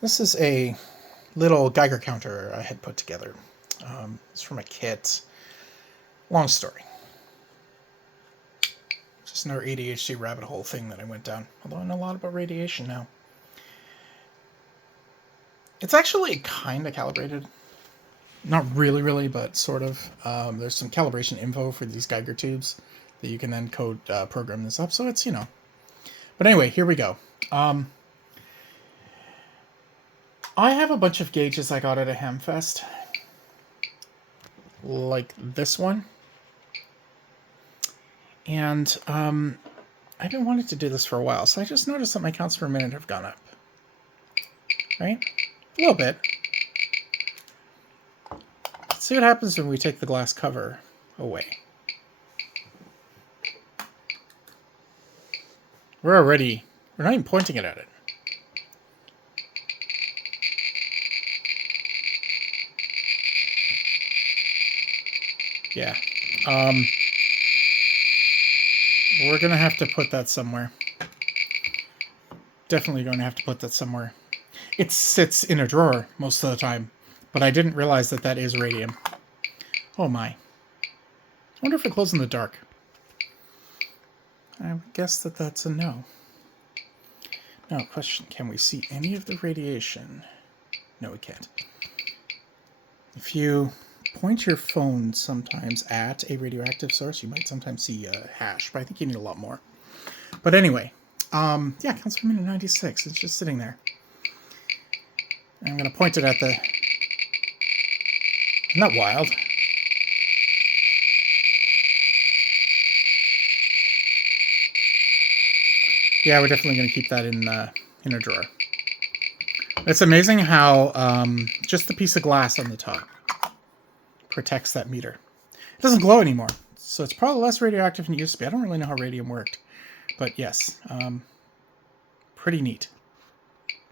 This is a little Geiger counter I had put together. It's from a kit. Long story. Just another ADHD rabbit hole thing that I went down. Although I know a lot about radiation now. It's actually kind of calibrated. Not really, but sort of. There's some calibration info for these Geiger tubes that you can then code program this up. So it's, you know. But anyway, here we go. I have a bunch of gauges I got at a Hamfest. Like this one. And I've been wanting to do this for a while, so I just noticed that my counts per minute have gone up. Right? A little bit. Let's see what happens when we take the glass cover away. We're not even pointing it at it. Yeah. We're going to have to put that somewhere. Definitely going to have to put that somewhere. It sits in a drawer most of the time, but I didn't realize that that is radium. Oh my. I wonder if it glows in the dark. I would guess that that's a no. Now, question, can we see any of the radiation? No, we can't. If you point your phone sometimes at a radioactive source, you might sometimes see a hash, but I think you need a lot more. But anyway, yeah, counts per minute 96. It's just sitting there. I'm going to point it at the... Isn't that wild? Yeah, we're definitely going to keep that in a drawer. It's amazing how just the piece of glass on the top protects that meter. It doesn't glow anymore, so it's probably less radioactive than it used to be. I don't really know how radium worked, but yes, pretty neat.